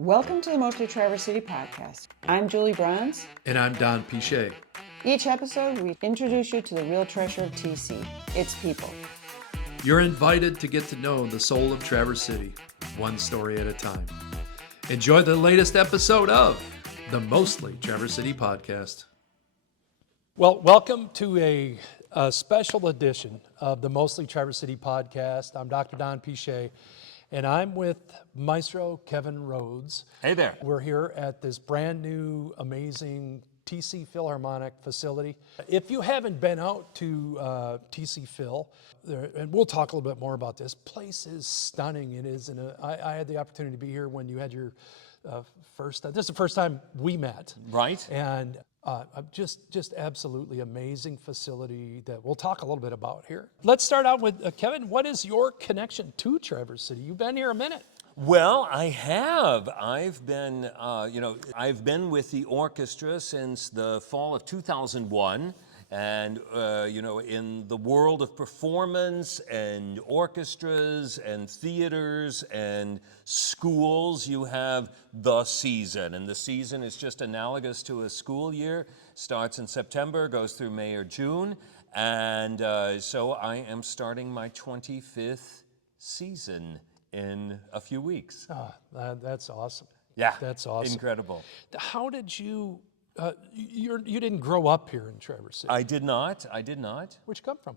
Welcome to the Mostly Traverse City podcast. I'm Julie Bronze. And I'm Don Pichet. Each episode, we introduce you to the real treasure of TC, its people. You're invited to get to know the soul of Traverse City, one story at a time. Enjoy the latest episode of the Mostly Traverse City podcast. Well, welcome to a special edition of the Mostly Traverse City podcast. I'm Dr. Don Pichet, and I'm with Maestro Kevin Rhodes. Hey there. We're here at this brand new, amazing TC Philharmonic facility. If you haven't been out to TC Phil, and we'll talk a little bit more about this, place is stunning. It is, I had the opportunity to be here when you had your this is the first time we met. Right. And just absolutely amazing facility that we'll talk a little bit about here. Let's start out with Kevin. What is your connection to Traverse City? You've been here a minute. Well, I have. I've been with the orchestra since the fall of 2001. And, in the world of performance and orchestras and theaters and schools, you have the season. And the season is just analogous to a school year. Starts in September, goes through May or June. And so I am starting my 25th season in a few weeks. That's awesome. Yeah, that's awesome. Incredible. How did you? You didn't grow up here in Traverse City. I did not. Where'd you come from?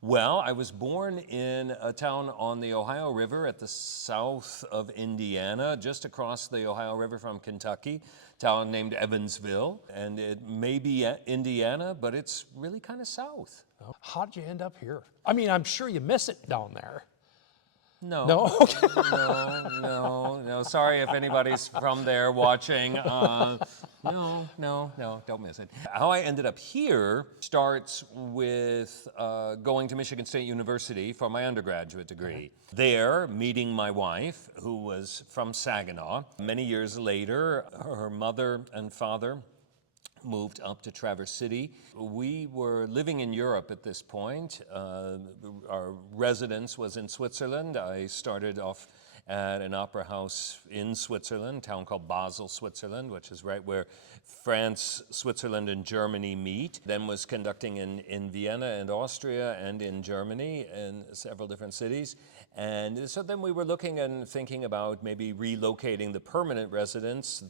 Well, I was born in a town on the Ohio River at the south of Indiana, just across the Ohio River from Kentucky, a town named Evansville. And it may be Indiana, but it's really kind of south. How did you end up here? I mean, I'm sure you miss it down there. No. No? Okay. No. Sorry if anybody's from there watching. No, don't miss it. How I ended up here starts with going to Michigan State University for my undergraduate degree. There, meeting my wife, who was from Saginaw. Many years later, her mother and father moved up to Traverse City. We were living in Europe at this point. Our residence was in Switzerland. I started off at an opera house in Switzerland, a town called Basel, Switzerland, which is right where France, Switzerland, and Germany meet. Then was conducting in Vienna and Austria and in Germany in several different cities. And so then we were looking and thinking about maybe relocating the permanent residence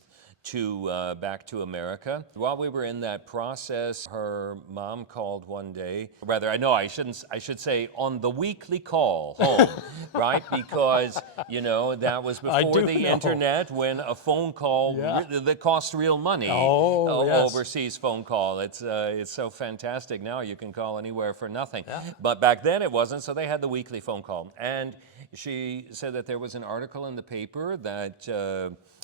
to back to America. While we were in that process, her mom called one day. Rather, I should say on the weekly call home, right? Because, that was before the internet, when a phone call that cost real money. Yes. Overseas phone call. It's so fantastic now. You can call anywhere for nothing. Yeah. But back then it wasn't, so they had the weekly phone call. And she said that there was an article in the paper that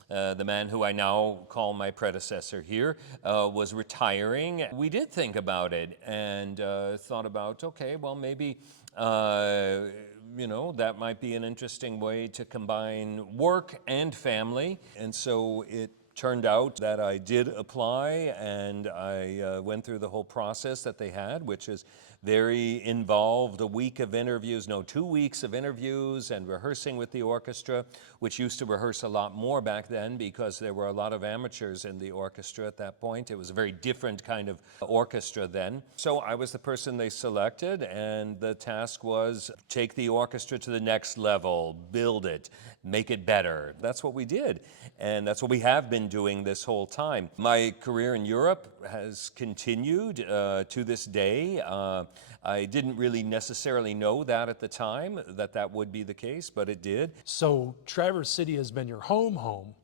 the man who I now call my predecessor here was retiring. We did think about it and thought about, okay, well, maybe, that might be an interesting way to combine work and family. And so it turned out that I did apply, and I went through the whole process that they had, which is very involved, 2 weeks of interviews and rehearsing with the orchestra, which used to rehearse a lot more back then because there were a lot of amateurs in the orchestra at that point. It was a very different kind of orchestra then. So I was the person they selected, and the task was take the orchestra to the next level, build it, make it better. That's what we did, and that's what we have been doing this whole time. My career in Europe has continued to this day. I didn't really necessarily know that at the time, that would be the case, but it did. So Traverse City has been your home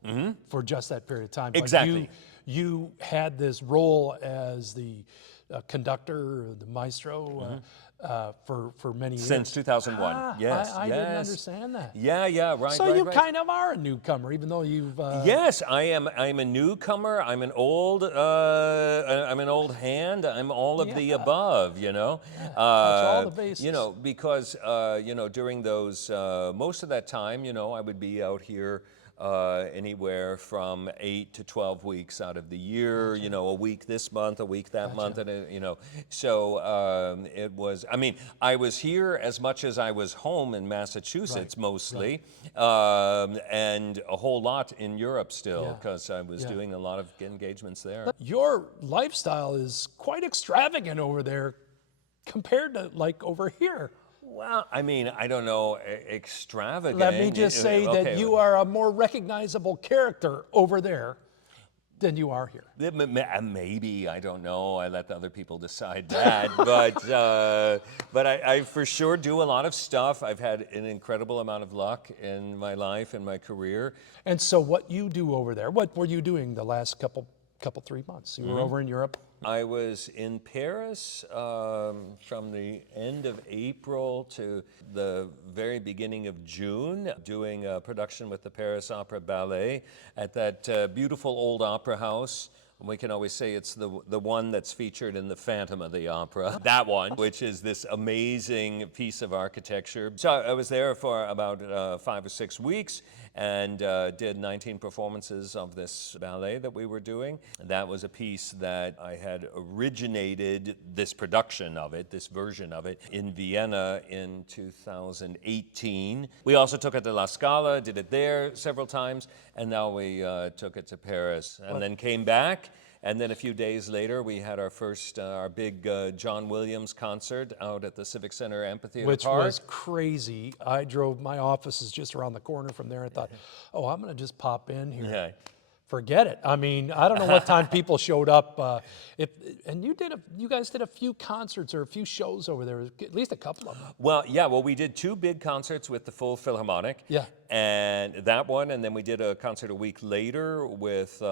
for just that period of time. Exactly. You had this role as the conductor, the maestro, for many years. Since 2001, yes. I didn't understand that. Yeah, right. So you kind of are a newcomer, even though you've. Yes, I am. I'm a newcomer. I'm an old hand. I'm all of the above. Touch all the bases. Because during those most of that time, I would be out here anywhere from 8 to 12 weeks out of the year, you know, a week this month, a week that month, and you know, so it was, I mean, I was here as much as I was home in Massachusetts mostly, and a whole lot in Europe still, because I was doing a lot of engagements there. Your lifestyle is quite extravagant over there compared to like over here. Well, I mean, I don't know, extravagant. Let me just say that Okay. you are a more recognizable character over there than you are here. Maybe, I don't know. I let the other people decide that. But I for sure do a lot of stuff. I've had an incredible amount of luck in my life and my career. And so what you do over there, what were you doing the last couple 3 months? You were over in Europe? I was in Paris from the end of April to the very beginning of June, doing a production with the Paris Opera Ballet at that beautiful old opera house. We can always say it's the one that's featured in the Phantom of the Opera. That one, which is this amazing piece of architecture. So I was there for about 5 or 6 weeks and did 19 performances of this ballet that we were doing. That was a piece that I had originated, this production of it, this version of it, in Vienna in 2018. We also took it to La Scala, did it there several times, and now we took it to Paris and then came back. And then a few days later, we had our first, our big John Williams concert out at the Civic Center Amphitheater Which Park. was crazy. I drove, my office is just around the corner from there. I thought, oh, I'm gonna just pop in here. Yeah. Forget it. I mean, I don't know what time people showed up. And you guys did a few concerts or a few shows over there, at least a couple of them. Well, yeah, well, we did 2 big concerts with the full Philharmonic. Yeah. And that one, and then we did a concert a week later with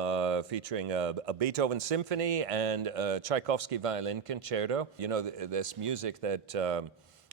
featuring a Beethoven symphony and a Tchaikovsky violin concerto. You know, this music that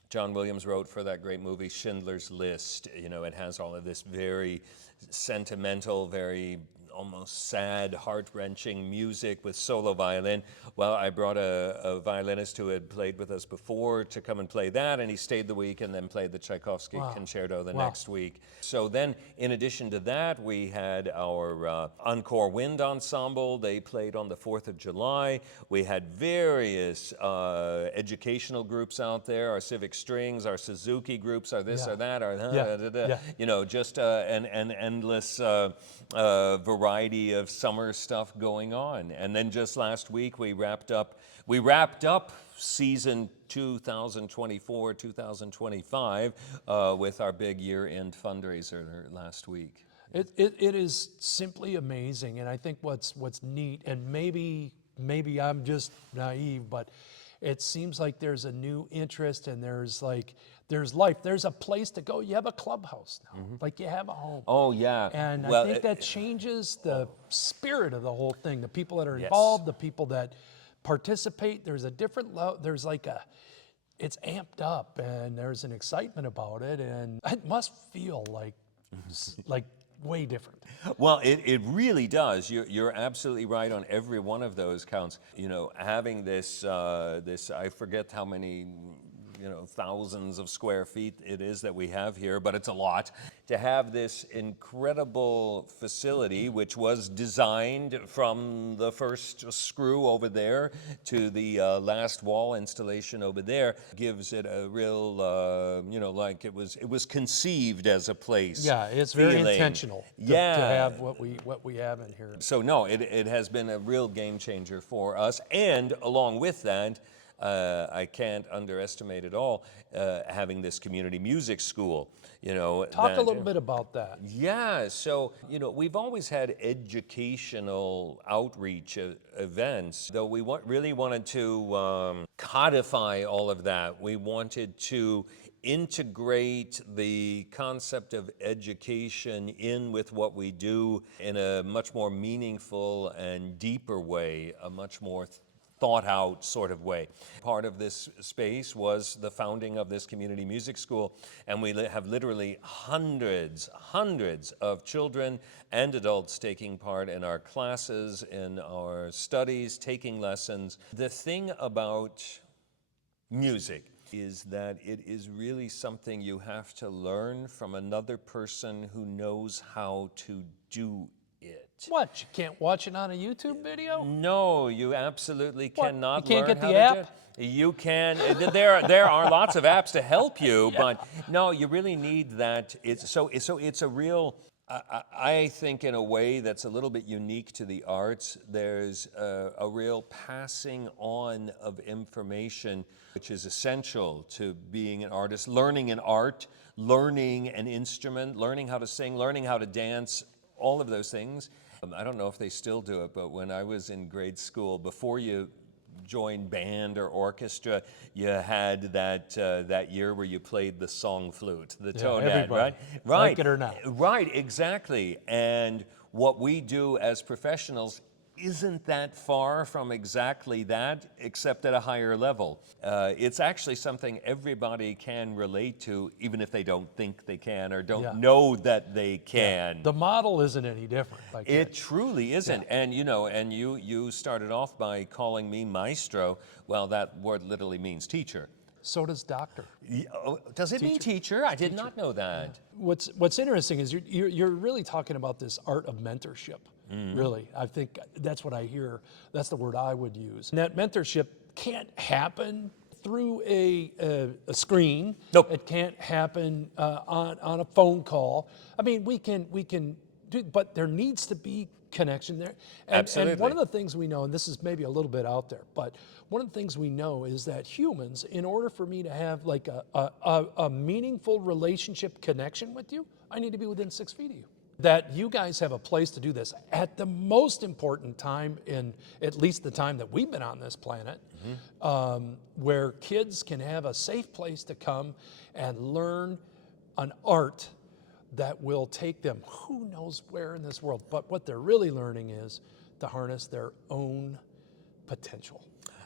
John Williams wrote for that great movie Schindler's List. You know, it has all of this very sentimental, very almost sad, heart-wrenching music with solo violin. Well, I brought a violinist who had played with us before to come and play that, and he stayed the week and then played the Tchaikovsky concerto the next week. So then, in addition to that, we had our Encore Wind Ensemble. They played on the 4th of July. We had various educational groups out there, our Civic Strings, our Suzuki groups, our this or that, our you know, just an endless variety of summer stuff going on. And then just last week we wrapped up season 2024-2025 with our big year-end fundraiser last week. It is simply amazing, and I think what's neat, and maybe I'm just naive, but it seems like there's a new interest, and there's life. There's a place to go. You have a clubhouse now, like you have a home. Oh, yeah. And well, I think that changes the spirit of the whole thing. The people that are involved, the people that participate, there's a different there's like it's amped up, and there's an excitement about it, and it must feel like way different. Well, it really does. You're absolutely right on every one of those counts. You know, having this, I forget how many, you know, thousands of square feet it is that we have here, but it's a lot. To have this incredible facility, which was designed from the first screw over there to the last wall installation over there, gives it a real, you know, like it was conceived as a place. Yeah, it's very feeling. intentional to have what we have in here. So no, it has been a real game changer for us, and along with that, I can't underestimate at all having this community music school. You know, Talk a little bit about that. Yeah, so you know, we've always had educational outreach events, though we really wanted to codify all of that. We wanted to integrate the concept of education in with what we do in a much more meaningful and deeper way, a much more thought out sort of way. Part of this space was the founding of this community music school, and we have literally hundreds of children and adults taking part in our classes, in our studies, taking lessons. The thing about music is that it is really something you have to learn from another person who knows how to do it. What, you can't watch it on a YouTube video? No, you absolutely What, cannot you can't learn get how the to app? do it. You can. There are lots of apps to help you, but no, you really need that. It's a real. I think in a way that's a little bit unique to the arts. There's a real passing on of information, which is essential to being an artist, learning an art, learning an instrument, learning how to sing, learning how to dance, all of those things. I don't know if they still do it, but when I was in grade school, before you joined band or orchestra, you had that year where you played the song flute, the tonad, everybody, right? like it or not. Right, exactly. And what we do as professionals isn't that far from exactly that, except at a higher level. It's actually something everybody can relate to, even if they don't think they can or don't know that they can. The model isn't any different. It truly isn't. And you started off by calling me maestro. Well, that word literally means teacher. So does doctor. Does it mean teacher? I did not know that. What's interesting is you're really talking about this art of mentorship. Really, I think that's what I hear. That's the word I would use. And that mentorship can't happen through a screen. Nope. It can't happen on a phone call. I mean, we can do, but there needs to be connection there. Absolutely. And one of the things we know, and this is maybe a little bit out there, but one of the things we know is that humans, in order for me to have like a meaningful relationship connection with you, I need to be within 6 feet of you. That you guys have a place to do this at the most important time in at least the time that we've been on this planet, where kids can have a safe place to come and learn an art that will take them who knows where in this world. But what they're really learning is to harness their own potential.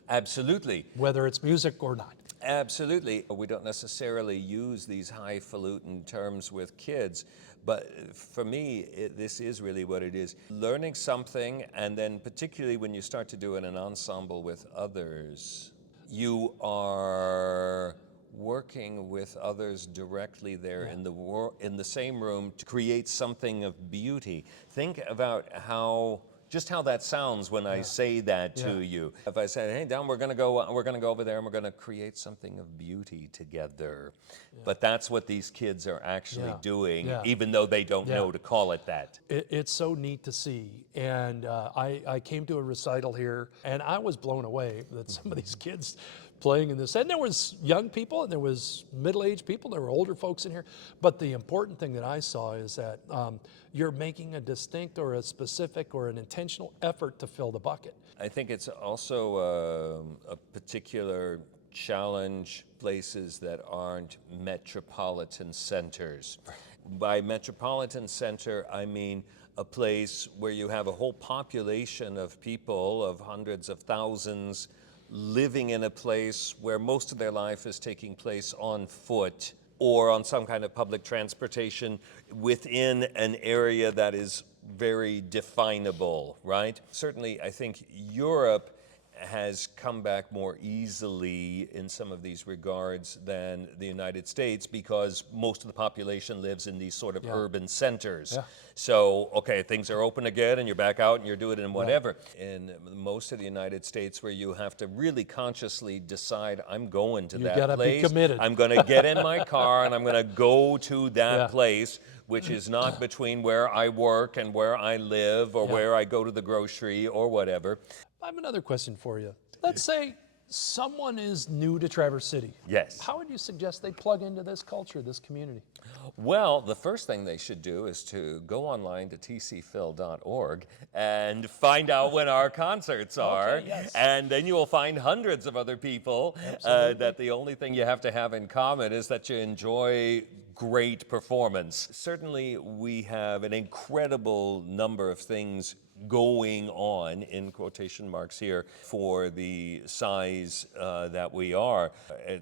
Absolutely. Whether it's music or not. Absolutely. We don't necessarily use these highfalutin terms with kids, but for me, this is really what it is. Learning something, and then particularly when you start to do it in an ensemble with others, you are working with others directly there in the same room to create something of beauty. Think about how that sounds when I say that to you. If I said, "Hey, Don, we're gonna go over there and we're gonna create something of beauty together," but that's what these kids are actually doing, even though they don't know to call it that. It's so neat to see, and I came to a recital here, and I was blown away that some of these kids playing in this, and there was young people, and there was middle-aged people, there were older folks in here, but the important thing that I saw is that you're making a distinct or a specific or an intentional effort to fill the bucket. I think it's also a particular challenge places that aren't metropolitan centers. By metropolitan center, I mean a place where you have a whole population of people, of hundreds of thousands, living in a place where most of their life is taking place on foot or on some kind of public transportation within an area that is very definable, right? Certainly, I think Europe has come back more easily in some of these regards than the United States because most of the population lives in these sort of urban centers. So, okay, things are open again and you're back out and you're doing it in whatever. In most of the United States where you have to really consciously decide, I'm going to that gotta place. be committed. I'm going to get in my car and I'm going to go to that place, which is not between where I work and where I live or where I go to the grocery or whatever. I have another question for you. Let's say someone is new to Traverse City. Yes. How would you suggest they plug into this culture, this community? Well, the first thing they should do is to go online to tcphil.org and find out when our concerts are. Okay, yes. And then you will find hundreds of other people that the only thing you have to have in common is that you enjoy great performance. Certainly, we have an incredible number of things going on, in quotation marks here, for the size that we are.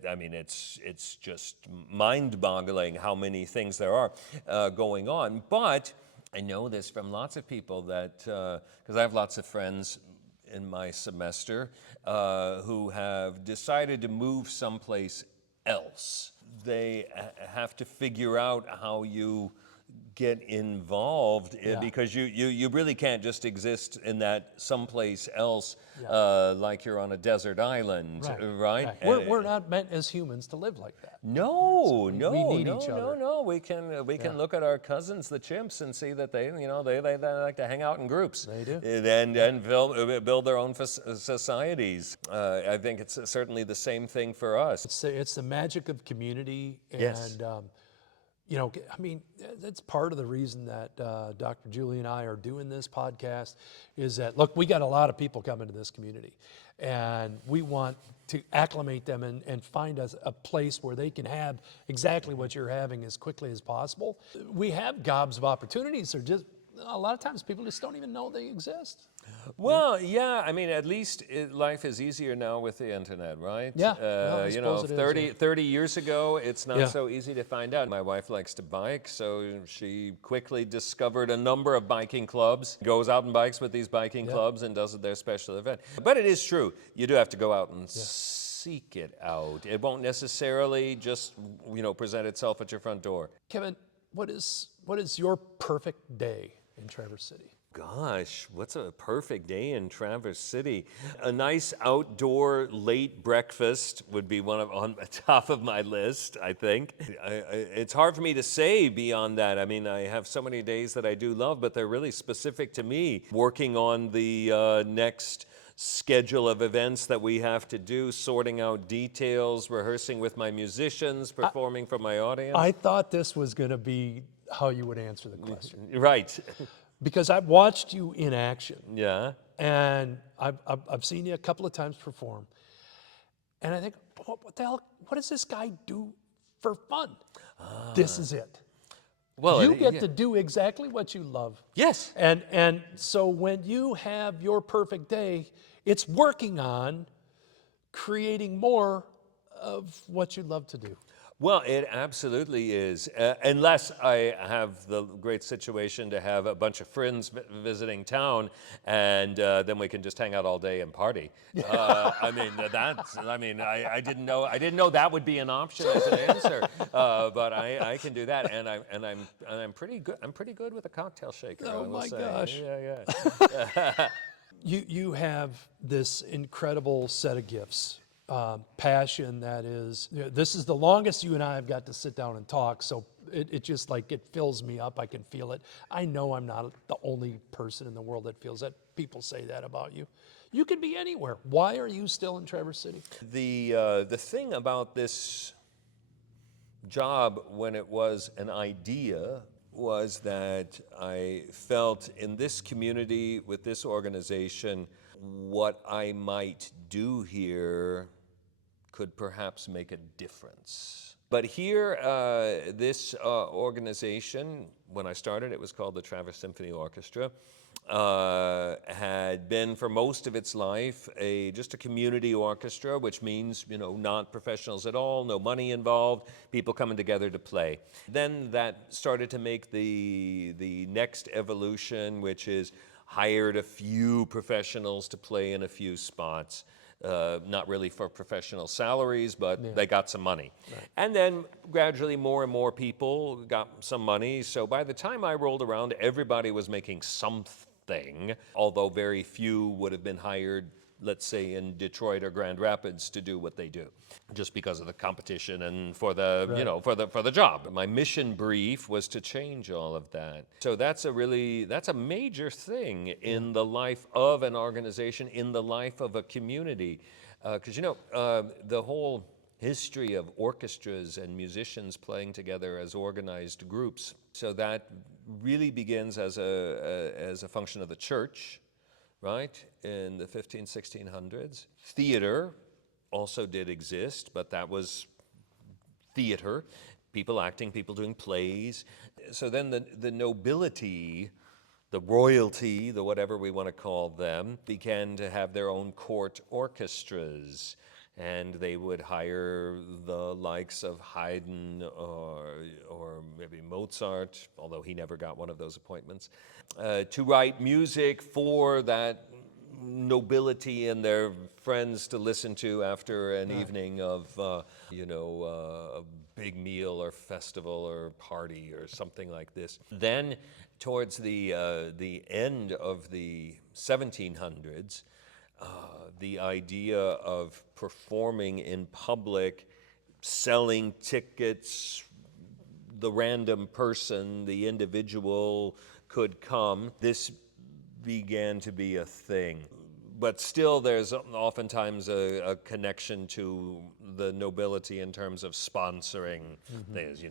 I mean, it's just mind-boggling how many things there are going on. But I know this from lots of people that, because I have lots of friends in my semester who have decided to move someplace else. They have to figure out how you get involved because you really can't just exist in that someplace else like you're on a desert island, right? We're not meant as humans to live like that. No, we need each other. no. We can look at our cousins, the chimps, and see that they like to hang out in groups. They do. And build their own societies. I think it's certainly the same thing for us. It's the magic of community, and I mean, that's part of the reason that Dr. Julie and I are doing this podcast is that, look, we got a lot of people coming to this community, and we want to acclimate them and find us a place where they can have exactly what you're having as quickly as possible. We have gobs of opportunities. They're just, a lot of times people just don't even know they exist. Well, yeah, I mean, at least life is easier now with the internet, right? Yeah, well, I suppose it is, 30 years ago, it's not so easy to find out. My wife likes to bike, so she quickly discovered a number of biking clubs, goes out and bikes with these biking clubs and does their special event. But it is true, you do have to go out and seek it out. It won't necessarily just, present itself at your front door. Kevin, what is your perfect day in Traverse City? Gosh, what's a perfect day in Traverse City? A nice outdoor late breakfast would be on the top of my list, I think. It's hard for me to say beyond that. I mean, I have so many days that I do love, but they're really specific to me. Working on the next schedule of events that we have to do, sorting out details, rehearsing with my musicians, performing for my audience. I thought this was going to be how you would answer the question. Right. Because I've watched you in action. Yeah. And I've seen you a couple of times perform. And I think, what the hell, what does this guy do for fun? This is it. Well, you get to do exactly what you love. Yes. And so when you have your perfect day, it's working on creating more of what you love to do. Well, it absolutely is, unless I have the great situation to have a bunch of friends visiting town, and then we can just hang out all day and party. I didn't know that would be an option as an answer, but I can do that, and I'm pretty good. I'm pretty good with a cocktail shaker. Oh I will my say. gosh! Yeah. You have this incredible set of gifts. Passion that is, this is the longest you and I have got to sit down and talk, so it just like, it fills me up. I can feel it. I know I'm not the only person in the world that feels that. People say that about you. You could be anywhere. Why are you still in Traverse City? The thing about this job when it was an idea was that I felt in this community with this organization, what I might do here could perhaps make a difference. But here, this organization, when I started, it was called the Traverse Symphony Orchestra, had been for most of its life just a community orchestra, which means, not professionals at all, no money involved, people coming together to play. Then that started to make the next evolution, which is hired a few professionals to play in a few spots. Not really for professional salaries, but they got some money. Right. And then gradually more and more people got some money. So by the time I rolled around, everybody was making something, although very few would have been hired, let's say in Detroit or Grand Rapids, to do what they do, just because of the competition and for the for the job. My mission brief was to change all of that. So that's a major thing in the life of an organization, in the life of a community, because the whole history of orchestras and musicians playing together as organized groups. So that really begins as a function of the church. Right, in the 1600s. Theater also did exist, but that was theater, people acting, people doing plays. So then the nobility, the royalty, the whatever we want to call them, began to have their own court orchestras. And they would hire the likes of Haydn or maybe Mozart, although he never got one of those appointments, to write music for that nobility and their friends to listen to after an evening of, a big meal or festival or party or something like this. Then, towards the end of the 1700s, the idea of performing in public, selling tickets, the random person, the individual could come. This began to be a thing. But still, there's oftentimes a connection to the nobility in terms of sponsoring things,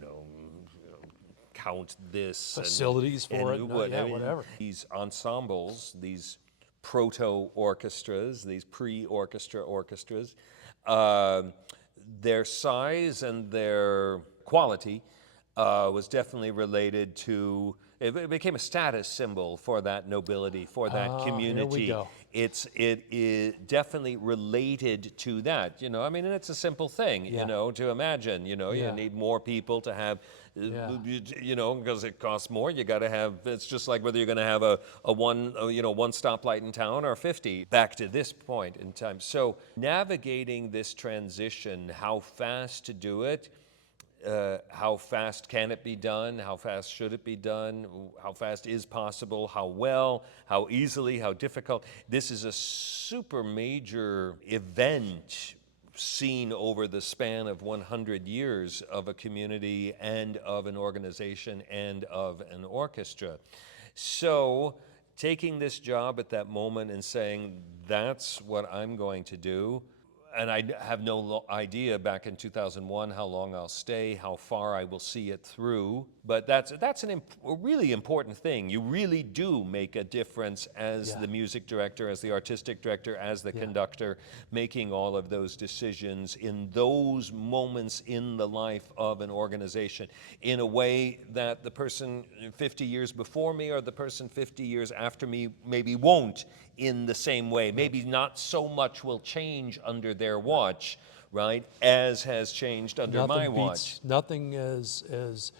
count this. Facilities for it, whatever. These ensembles, these proto-orchestras, these pre-orchestra orchestras, their size and their quality was definitely related to, it became a status symbol for that nobility, for that community. Here we go. It is definitely related to that, and it's a simple thing, to imagine, you need more people to have, because it costs more, you got to have, it's just like whether you're going to have a one stoplight in town or 50, back to this point in time. So navigating this transition, how fast to do it, how fast can it be done? How fast should it be done? How fast is possible? How well? How easily? How difficult? This is a super major event seen over the span of 100 years of a community and of an organization and of an orchestra. So taking this job at that moment and saying, that's what I'm going to do, and I have no idea back in 2001 how long I'll stay, how far I will see it through. But that's a really important thing. You really do make a difference as the music director, as the artistic director, as the conductor, making all of those decisions in those moments in the life of an organization in a way that the person 50 years before me or the person 50 years after me maybe won't in the same way. Maybe not so much will change under their watch, right, as has changed under my watch. Nothing as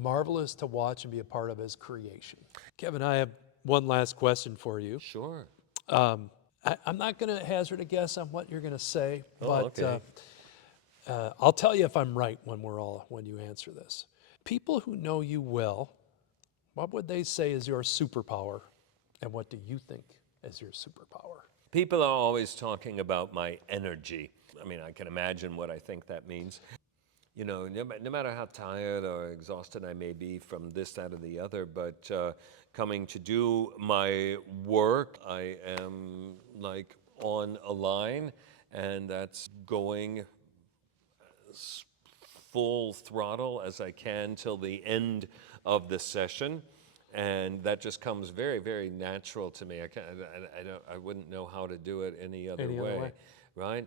marvelous to watch and be a part of as creation. Kevin, I have one last question for you. Sure. I'm not going to hazard a guess on what you're going to say, but okay. I'll tell you if I'm right when you answer this. People who know you well, what would they say is your superpower, and what do you think is your superpower? People are always talking about my energy. I can imagine what I think that means. No matter how tired or exhausted I may be from this, that, or the other, but coming to do my work, I am like on a line, and that's going as full throttle as I can till the end of the session. And that just comes very, very natural to me. I wouldn't know how to do it any other way, right?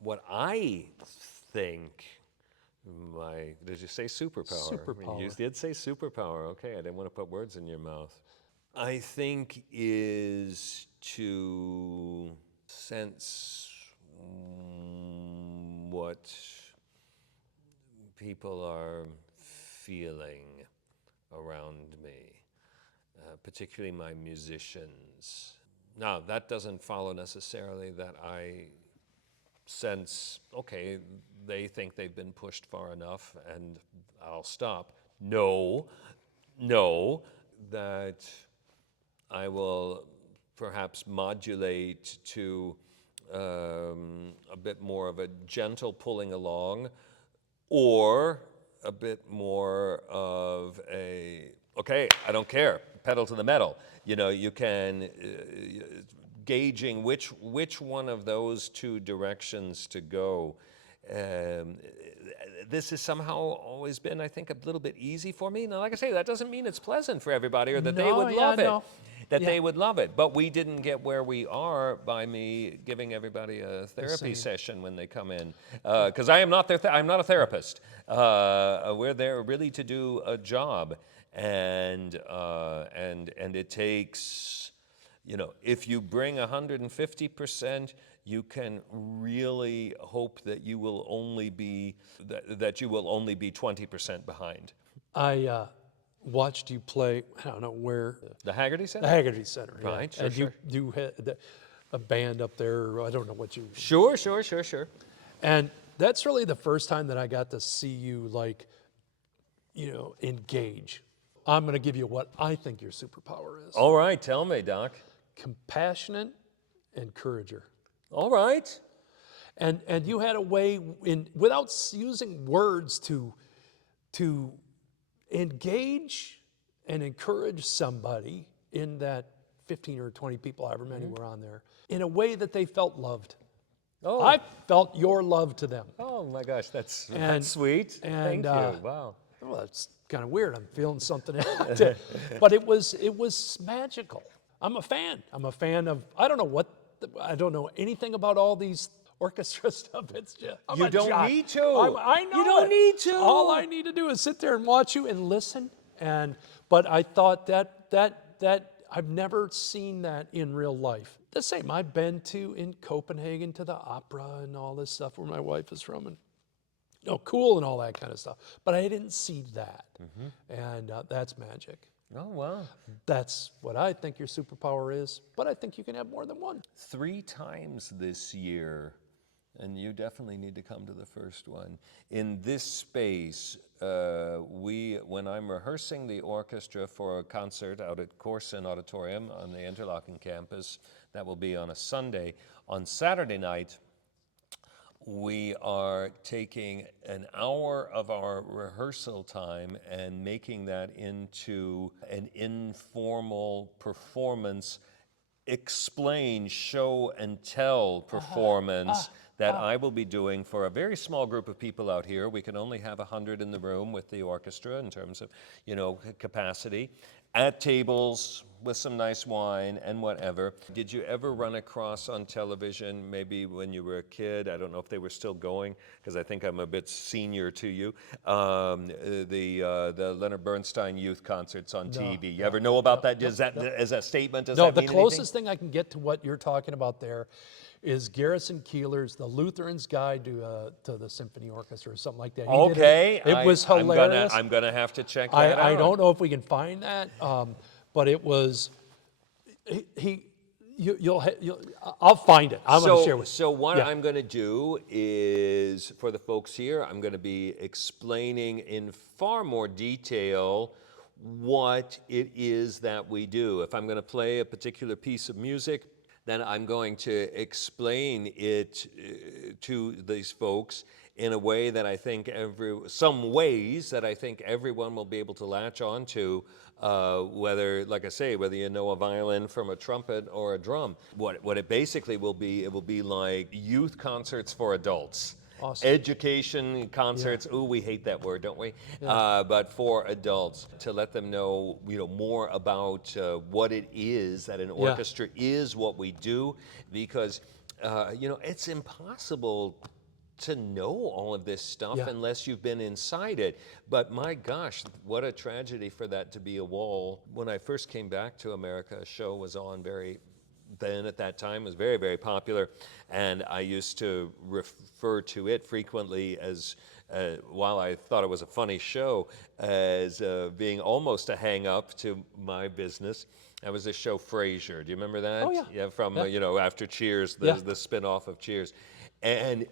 What I think, did you say superpower? Superpower. You did say superpower. Okay, I didn't want to put words in your mouth. I think is to sense what people are feeling around me, particularly my musicians. Now, that doesn't follow necessarily that I sense, okay, they think they've been pushed far enough and I'll stop. No, that I will perhaps modulate to a bit more of a gentle pulling along, or a bit more of a, okay, I don't care, pedal to the metal. You can, gauging which one of those two directions to go. This has somehow always been, I think, a little bit easy for me. Now, like I say, that doesn't mean it's pleasant for everybody or that they would love it. They would love it. But we didn't get where we are by me giving everybody a therapy session when they come in. Because I'm not a therapist. We're there really to do a job. And it takes, if you bring 150%, you can really hope that you will only be 20% behind. watched you play, I don't know where, The Haggerty Center? the Haggerty Center. Yeah. Right, sure, and sure. you had a band up there, I don't know what you... Sure. And that's really the first time that I got to see you, like, engage. I'm going to give you what I think your superpower is. All right, tell me, Doc. Compassionate encourager. All right. And you had a way, without using words, to engage and encourage somebody in that 15 or 20 people, however many were on there, in a way that they felt loved. Oh. I felt your love to them. Oh my gosh, that's And- sweet. and, Thank you. Wow. Well, it's kind of weird. I'm feeling something, but it was magical. I'm a fan. I'm a fan of. I don't know anything about all these orchestra stuff. It's just You don't need to. I know You don't it. need to. All I need to do is sit there and watch you and listen. But I thought that I've never seen that in real life. The same. I've been in Copenhagen to the opera and all this stuff where my wife is from, and cool and all that kind of stuff. But I didn't see that, and that's magic. Oh, wow. That's what I think your superpower is, but I think you can have more than one. 3 times this year, and you definitely need to come to the first one. In this space, when I'm rehearsing the orchestra for a concert out at Corson Auditorium on the Interlaken campus, that will be on a Sunday. On Saturday night, we are taking an hour of our rehearsal time and making that into an informal performance, explain, show, and tell performance that I will be doing for a very small group of people out here. We can only have 100 in the room with the orchestra in terms of, capacity, at tables with some nice wine and whatever. Did you ever run across on television, maybe when you were a kid, I don't know if they were still going, because I think I'm a bit senior to you, the Leonard Bernstein youth concerts on TV? You ever know about that? Is that as a statement? Does that The mean closest thing I can get to what you're talking about there is Garrison Keillor's The Lutheran's Guide to the Symphony Orchestra or something like that. He did Okay, it was hilarious. I'm gonna have to check that out. I don't know if we can find that, but it was. I'll find it. I'm going to share with you. So what Yeah. I'm going to do is, for the folks here, I'm going to be explaining in far more detail what it is that we do. If I'm going to play a particular piece of music, then I'm going to explain it to these folks in a way that I think some ways that I think everyone will be able to latch on to, whether, like I say, whether you know a violin from a trumpet or a drum. What it basically will be, it will be like youth concerts for adults. Awesome. Education concerts. Ooh, we hate that word, don't we? But for adults, to let them know, more about what it is that an orchestra is, what we do, because it's impossible to know all of this stuff unless you've been inside it. But my gosh, what a tragedy for that to be a wall. When I first came back to America, a show was on at that time was very, very popular, and I used to refer to it frequently as, while I thought it was a funny show, as being almost a hang-up to my business. That was the show Frasier. Do you remember that? Oh, yeah. Yeah, from, after Cheers, the spin-off of Cheers. And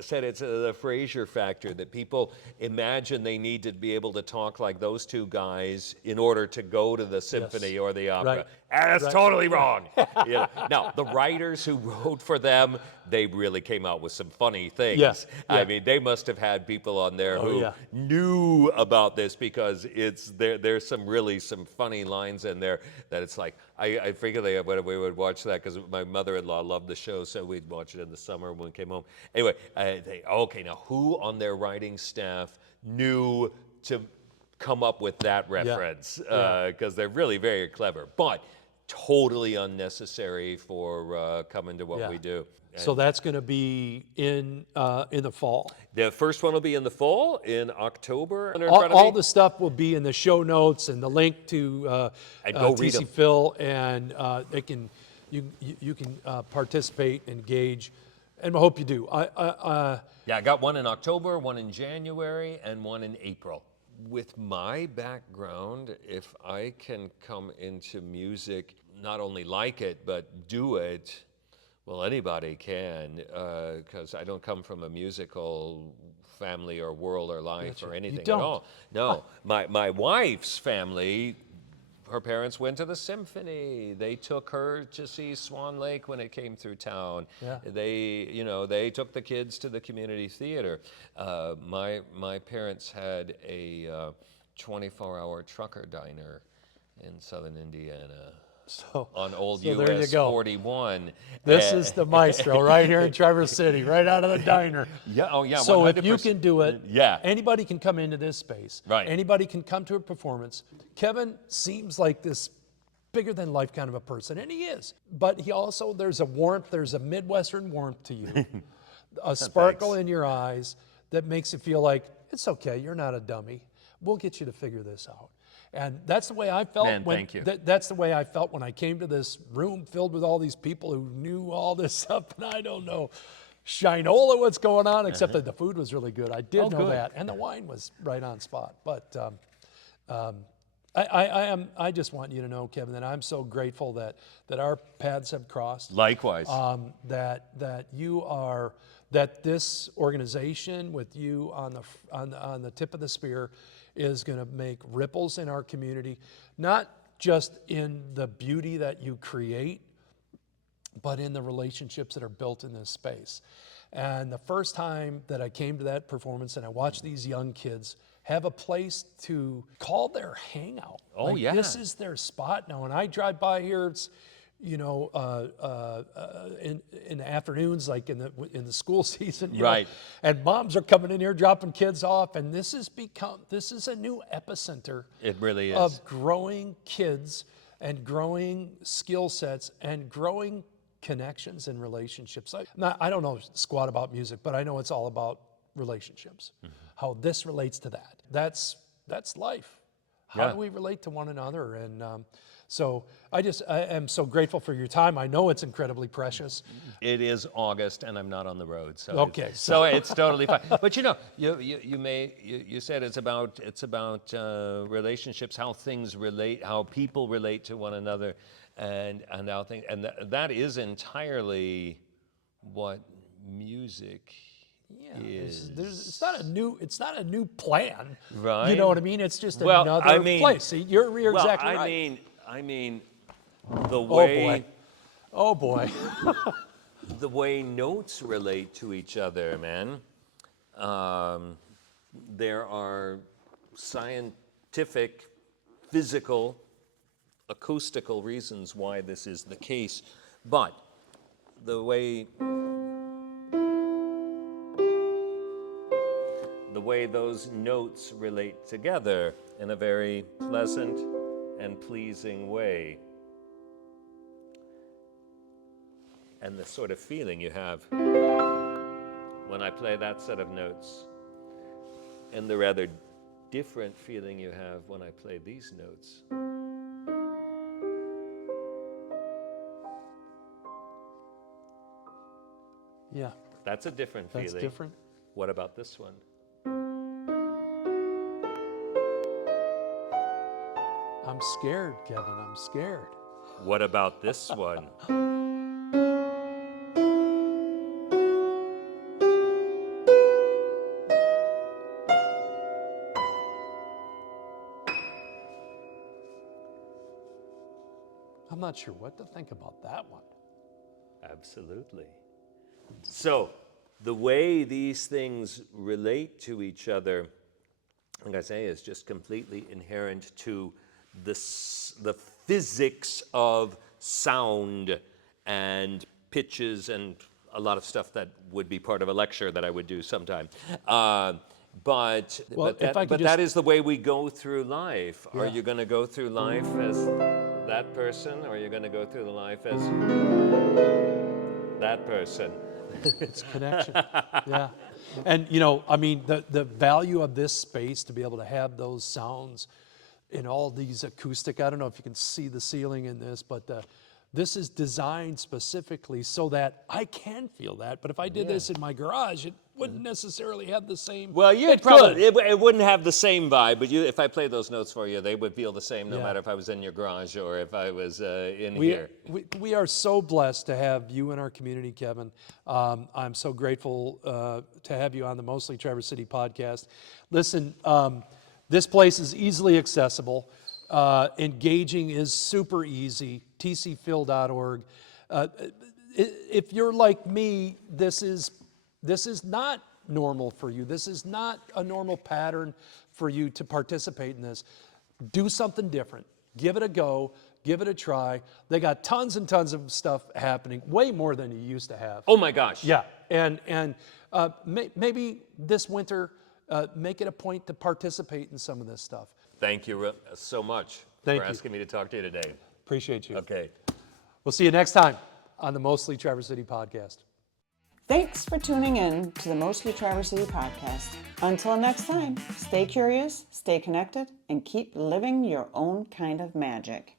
said it's the Frasier factor, that people imagine they need to be able to talk like those two guys in order to go to the symphony or the opera. Right. And that's Right. totally wrong. Now, the writers who wrote for them, they really came out with some funny things. Yes. I mean, they must have had people on there who yeah. knew about this, because there's some funny lines in there that it's like, I frequently, when we would watch that, because my mother-in-law loved the show, so we'd watch it in the summer when we came home. Anyway, now who on their writing staff knew to come up with that reference? Because they're really very clever, but totally unnecessary for coming to what we do. So that's going to be in the fall. The first one will be in the fall, in October. All the stuff will be in the show notes and the link to And go read TC them. Phil, and you can participate, engage, and I hope you do. I got one in October, one in January, and one in April. with my background, if I can come into music, not only like it, but do it, well, anybody can, because I don't come from a musical family or world or life or anything at all. No, my wife's family, her parents went to the symphony. They took her to see Swan Lake when it came through town. Yeah. They took the kids to the community theater. My parents had a 24-hour trucker diner in southern Indiana. So On old so there you US go. 41. This is the Maestro right here in Traverse City, right out of the diner. Yeah, oh yeah, So if 100%. you can do it, Yeah. anybody can come into this space. Right. Anybody can come to a performance. Kevin seems like this bigger than life kind of a person, and he is. But he also, there's a warmth, there's a Midwestern warmth to you, a sparkle in your eyes that makes it feel like, it's okay, you're not a dummy. We'll get you to figure this out. And that's the way I felt. Man, thank you. That's the way I felt when I came to this room filled with all these people who knew all this stuff, and I don't know shinola what's going on, except that the food was really good. I did know that, and the wine was right on spot. But I just want you to know, Kevin, that I'm so grateful that our paths have crossed. Likewise. That this organization with you on the tip of the spear is going to make ripples in our community, not just in the beauty that you create, but in the relationships that are built in this space. And the first time that I came to that performance and I watched these young kids have a place to call their hangout. Oh, yeah. This is their spot now. When I drive by here, it's, in the afternoons, like in the school season, you know, and moms are coming in here dropping kids off, and this is a new epicenter. It really is. Of growing kids and growing skill sets and growing connections and relationships. I don't know squat about music, but I know it's all about relationships. How this relates to that. That's life. How do we relate to one another? And so I am so grateful for your time. I know it's incredibly precious. It is August, and I'm not on the road, so okay, so it's totally fine. But you said it's about relationships, how things relate, how people relate to one another, and how things, and that is entirely what music. It's not a new plan, right? You know what I mean? It's just another place. See, you're exactly right. I mean, the way. Oh boy. The way notes relate to each other, man. There are scientific, physical, acoustical reasons why this is the case, but the way those notes relate together in a very pleasant and pleasing way. And the sort of feeling you have when I play that set of notes, and the rather different feeling you have when I play these notes. Yeah. That's a different feeling. That's different. What about this one? I'm scared, Kevin. I'm scared. What about this one? I'm not sure what to think about that one. Absolutely. So, the way these things relate to each other, like I say, is just completely inherent to the physics of sound and pitches and a lot of stuff that would be part of a lecture that I would do sometime. But that is the way we go through life. Yeah. Are you going to go through life as that person, or are you going to go through the life as that person? It's connection. Yeah. And the value of this space to be able to have those sounds in all these acoustic, I don't know if you can see the ceiling in this, but this is designed specifically so that I can feel that. But if I did this in my garage, it wouldn't necessarily have the same. Well, it could. it wouldn't have the same vibe, but if I played those notes for you, they would feel the same no Yeah. matter if I was in your garage or if I was in We, here. we are so blessed to have you in our community, Kevin. I'm so grateful to have you on the Mostly Traverse City podcast. Listen, this place is easily accessible. Engaging is super easy, tcphil.org. If you're like me, this is not normal for you. This is not a normal pattern for you to participate in this. Do something different. Give it a go. Give it a try. They got tons and tons of stuff happening, way more than you used to have. Oh my gosh. Yeah, and maybe this winter, make it a point to participate in some of this stuff. Thank you so much Thank for you. asking me to talk to you today. Appreciate you. Okay. We'll see you next time on the Mostly Traverse City podcast. Thanks for tuning in to the Mostly Traverse City podcast. Until next time, stay curious, stay connected, and keep living your own kind of magic.